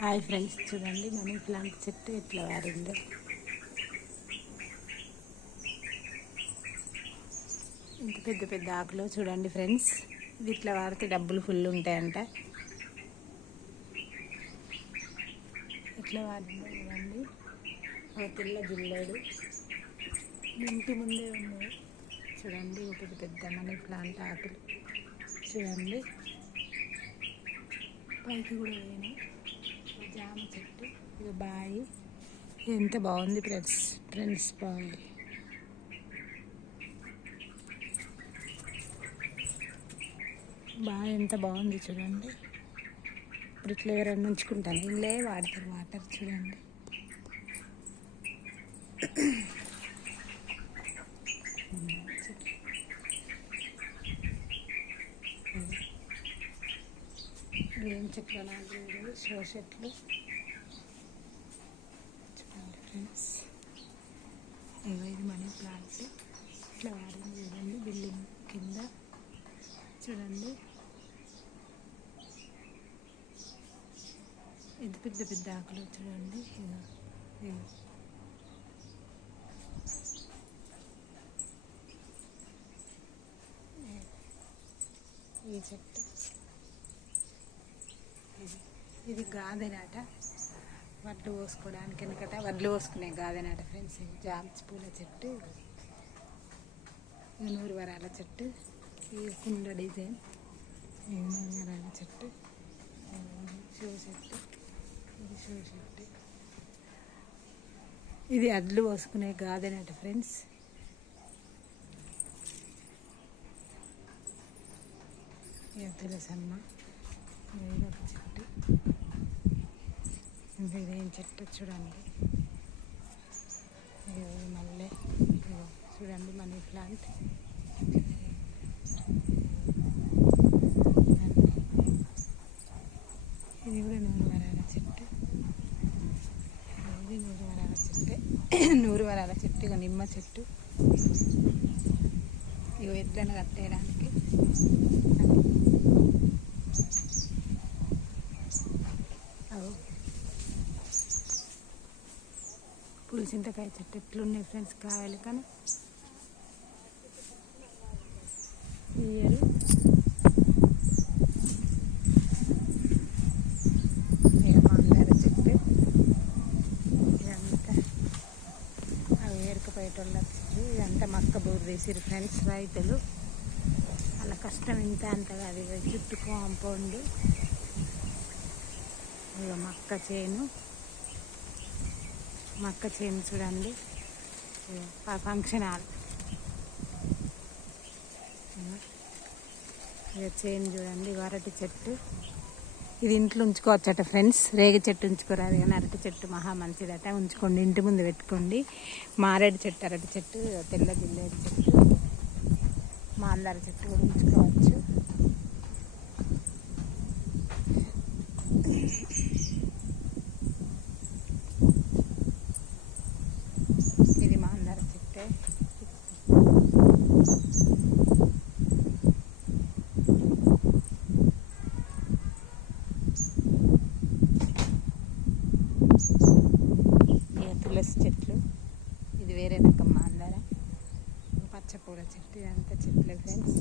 Hi friends చూడండి money plant చెట్టు ఎట్లా వారిందో ఇంత పెద్ద పెద్ద ఆకులు చూడండి ఫ్రెండ్స్ ఇది ఇట్లా వాడితే డబ్బులు ఫుల్ ఉంటాయంట. ఎట్లా వాడిందో చూడండి. ఒక పిల్ల జిల్లాడు. ఇంటి ముందే ఉన్నాయి. చూడండి ఒక పెద్ద పెద్ద మనీ ప్లాంట్ ఆకులు. చూడండి. పైకి కూడా పోయినాయి. జామ చెట్టు ఇది బాయి. ఎంత బాగుంది ఫ్రెండ్స్ ఫ్రెండ్స్ బాయి. బాగా ఎంత బాగుంది చూడండి. ఇప్పుడు ఇట్లా ఎవరైనా ఉంచుకుంటాను ఇల్లే వాడతారు వాటర్ చూడండి ఏం చెట్లు నాకు షో చెట్లు చూడండి ఫ్రెండ్స్ ఇగో ఇది మనీ ప్లాంట్ ఇట్లా వాడింది చూడండి బిల్డింగ్ కింద. చూడండి. ఇది పెద్ద పెద్ద ఆకులు చూడండి. ఈ చెట్టు. ఇది గాదెనాట. వడ్లు పోసుకోవడానికి వెనకట వడ్లు పోసుకునే గాదెనాట ఫ్రెండ్స్ ఇది జామ్స్ పూల చెట్టు నూరు వరాల చెట్టు ఈ కుండ డిజైన్ నూరు వరాల చెట్టు షో చెట్టు ఇది షో చెట్టు. ఇది అడ్లు పోసుకునే గాదెనాట ఫ్రెండ్స్ ఇక తెలుసమ్మ ఇది ఒక చెట్టు. ఇదేం చెట్టు చూడండి. మళ్ళీ ఇది చూడండి మనీ ప్లాంట్. ఇది కూడా నూరు వరాల చెట్టు. ఇది నూరు వరాల చెట్టు. నూరు వరాల చెట్టు ఇక నిమ్మ చెట్టు. ఇగో ఎడ్లను కట్టేయడానికి అవు పులిసింతకాయ చెట్టు ఎట్లున్నాయి ఫ్రెండ్స్ కాయలు? కానీ ఇయ్యరు ఇక మందార చెట్టు. ఇదంతా. అవి ఏరుకుపోయేటోళ్ళ ఇదంతా మక్క బూరు తీసిరు ఫ్రెండ్స్ రైతులు. అలా కష్టం ఇంత అంత అది ఇక చుట్టూ కాంపౌండ్ ఇక మక్క చేను. మక్క చేను చూడండి. Function hall. ఇగో. ఇక చేను చూడండి అరటి చెట్టు. ఇది ఇంట్లో ఉంచుకోవచ్చట ఫ్రెండ్స్. రేగి చెట్టు ఉంచుకోరాదు కానీ అరటి చెట్టు మహా మంచిదట. ఉంచుకోండి ఇంటి ముందు పెట్టుకోండి. మారేడు చెట్టు అరటి చెట్టు తెల్ల జిల్లేడు చెట్టు మాందార చెట్టు కూడా ఉంచుకోవచ్చు ఇది మాందార చెట్టే ఇక తులసి చెట్లు ఇది వేరే రకం మాందార పచ్చపూల చెట్టు ఇదంతా చెట్లే ఫ్రెండ్స్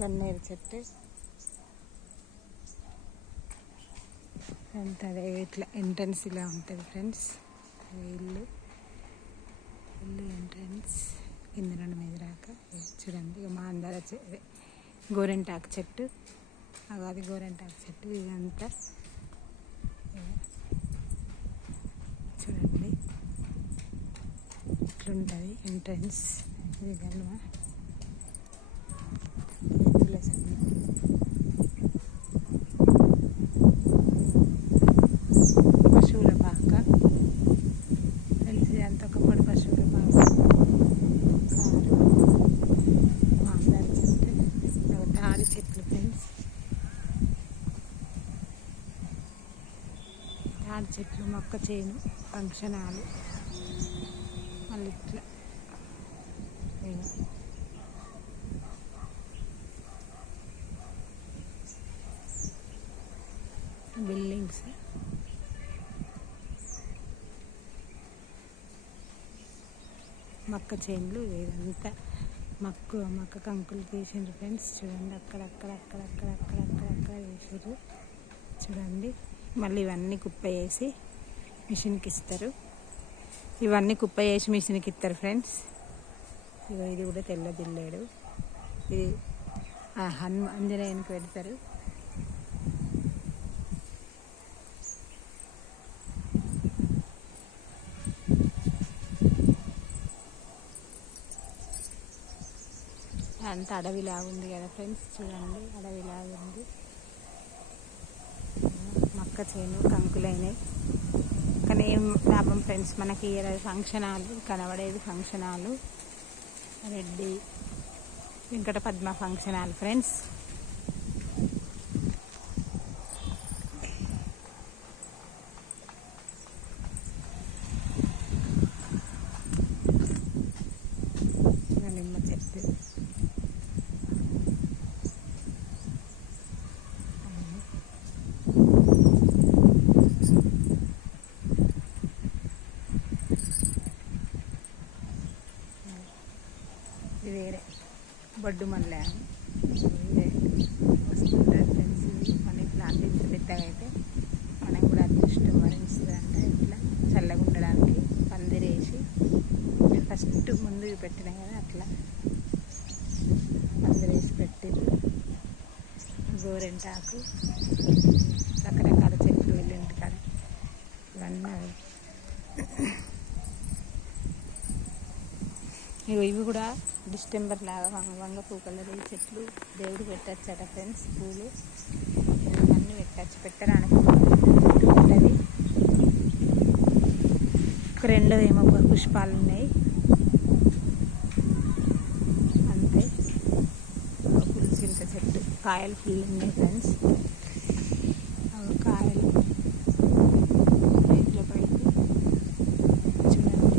గన్నేరు చెట్టు అంత అదే ఇట్లా ఎంట్రన్స్ ఇలా ఉంటుంది ఫ్రెండ్స్ ఇల్లు. ఇల్లు ఎంట్రన్స్ కింద నుండి మీద రాక. చూడండి ఇక మా అందర గోరెంటాకు చెట్టు. అది గోరెంటాకు చెట్టు ఇదంతా. చూడండి. ఇట్లుంటుంది ఎంట్రన్స్ ఇది గల్వా తులసమ్మ పశువుల పాక తెలిసి అంత ఒకప్పుడు పశువుల పాక కారు మాందార చెట్టు ఇగో తాడి చెట్లు ఫ్రెండ్స్ తాడి చెట్లు మొక్క చేను ఫంక్షన్ హాలు మళ్ళీ ఇట్లా. బిల్డింగ్స్. మక్క చేన్లు ఇదంతా. మక్కు మక్క కంకులు తీసిండ్రు ఫ్రెండ్స్. చూడండి అక్కడ అక్కడ అక్కడ అక్కడ అక్కడ అక్కడ అక్కడ వేసారు చూడండి. మళ్ళీ ఇవన్నీ కుప్ప చేసి మిషన్కి ఇస్తారు. ఇవన్నీ కుప్ప చేసి మిషన్కి ఇస్తారు ఫ్రెండ్స్. ఇగో ఇది కూడా తెల్ల జిల్లేడు ఇది ఆ హనుమ పెడతారు. అంత అడవిలాగా ఉంది కదా ఫ్రెండ్స్. చూడండి అడవిలాగా ఉంది మక్క చేను కంకులైనాయి. కానీ ఏం లాభం ఫ్రెండ్స్ మనకి ఇరవై ఫంక్షన్ హాలు కనబడేది function hall Reddy Venkata Padma function hall friends నిమ్మ చెట్టు ఇది వేరే బొడ్డు మల్లె అని. ఇదే వస్తుంటారు ఫ్రెండ్స్ ఇది. మనీ ప్లాంట్ ఇంత పెద్దగా అయితే మనకు కూడా అదృష్టం వరించుతుంది అంటే ఇట్లా చల్లగా ఉండడానికి పందిరేసి నేను ఫస్ట్ ముందు పెట్టిన కదా అట్లా పందిరేసి పెట్టింది. గోరెంటాకు రకరకాల చెట్లు వెళ్ళింటి కాడ ఇవన్నీ అవి. ఇగో ఇవి కూడా డిస్టెంబర్ లాగా వంగ వంగ కలర్ చెట్లు దేవుడు పెట్టచ్చట ఫ్రెండ్స్ పూలు. ఇవన్నీ పెట్టచ్చు. పెట్టడానికి ఉంటుంది. ఒక రెండు ఏమో పుష్పాలు ఉన్నాయి. అంతే. పులిచింత చెట్టు. కాయలు ఫుల్ ఉన్నాయి ఫ్రెండ్స్ అవి కాయలు ఇంట్లో పైకి చూడండి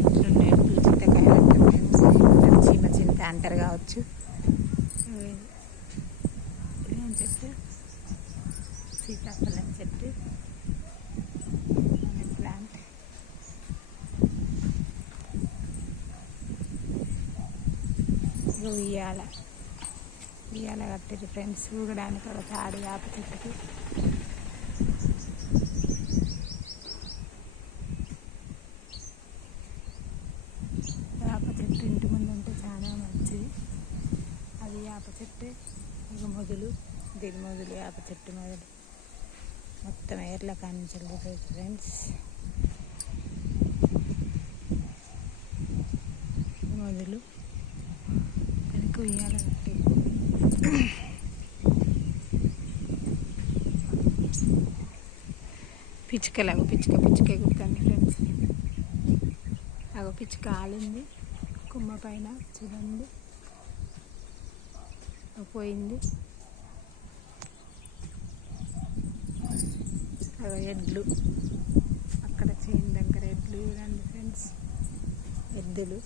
ఇట్లున్నాయి పులి చింతకాయలు అంటారు ఫ్రెండ్స్ అంటారు చీమ చింత అంటారు కావచ్చు ఇవి- ఇదేం చెట్టు సీతాఫలం చెట్టు ప్లాంట్ ఉయ్యాల ఉయ్యాల కట్టిరు ఫ్రెండ్స్ ఊగడానికి ఒక తాడు వేప చెట్టుకి. వేప చెట్టు ఇంటి ముందు ఉంటే చాలా మంచిది. అది వేప చెట్టు ఇక మొదలు దీని మొదలు వేప చెట్టు మొదలు. మొత్తం ఏర్ల కాని ఫ్రెండ్స్ మొదలు. కనుక ఉయ్యాల కట్టి పిచ్చుకలాగో పిచ్చుక పిచ్చుక ఎగురుతుంది ఫ్రెండ్స్. అగో పిచ్చుక ఆలింది. కుమ్మ పైన చూడండి. పోయింది. అగో ఎడ్లు అక్కడ చేను దగ్గర ఎడ్లు చూడండి ఫ్రెండ్స్. ఎద్దులు.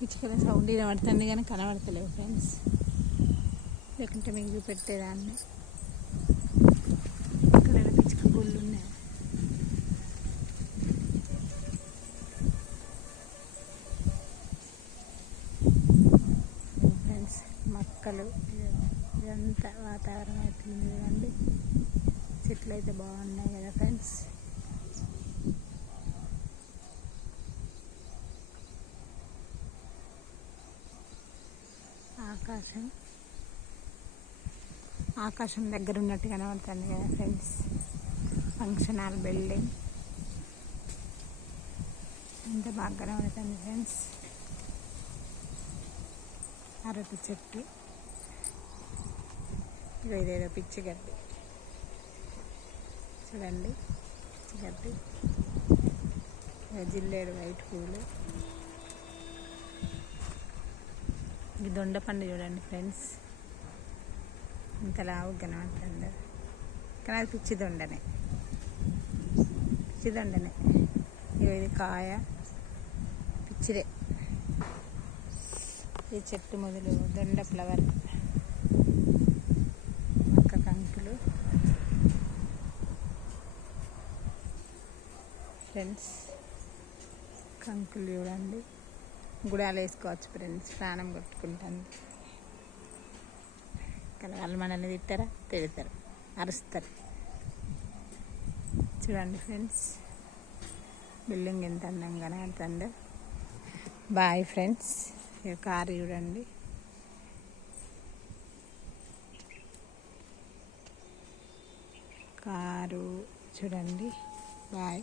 పిచ్చుకల సౌండ్ వినబడుతుంది కానీ కనబడతలేవు ఫ్రెండ్స్ లేకుంటే మీకు చూపెట్టేదాన్ని. ఇక్కడ పిచ్చుక గుళ్ళు ఉన్నాయి. ఫ్రెండ్స్ మొక్కలు ఇదంతా వాతావరణం ఎట్లుంది చూడండి. చెట్లు అయితే బాగున్నాయి కదా ఫ్రెండ్స్ ఆకాశం. ఆకాశం దగ్గర ఉన్నట్టు కనబడుతుంది కదా ఫ్రెండ్స్. Function hall building. ఎంత బాగా కనబడుతుంది ఫ్రెండ్స్. అరటి చెట్టు. ఇదేదో పిచ్చి గడ్డి. చూడండి. పిచ్చి గడ్డి. జిల్లేడు వైట్ పూలు. ఇది దొండపండు చూడండి ఫ్రెండ్స్. ఇంత లావు కనబడుతుంది కానీ అది పిచ్చి దొండనే. పిచ్చి దొండనే. ఇది కాయ. పిచ్చిదే. ఈ చెట్టు మొదలు దొండ ఫ్లవర్. మొక్క కంకులు. ఫ్రెండ్స్ కంకులు చూడండి. గుడాలు వేసుకోవచ్చు ఫ్రెండ్స్ ప్రాణం కొట్టుకుంటుంది కానీ వాళ్ళు మనల్ని తిట్టారా? తిడతారు. అరుస్తారు. చూడండి ఫ్రెండ్స్ బిల్డింగ్ ఎంత అందంగా కనబడుతుందో బాయ్ ఫ్రెండ్స్ కారు చూడండి. కారు చూడండి. బాయ్.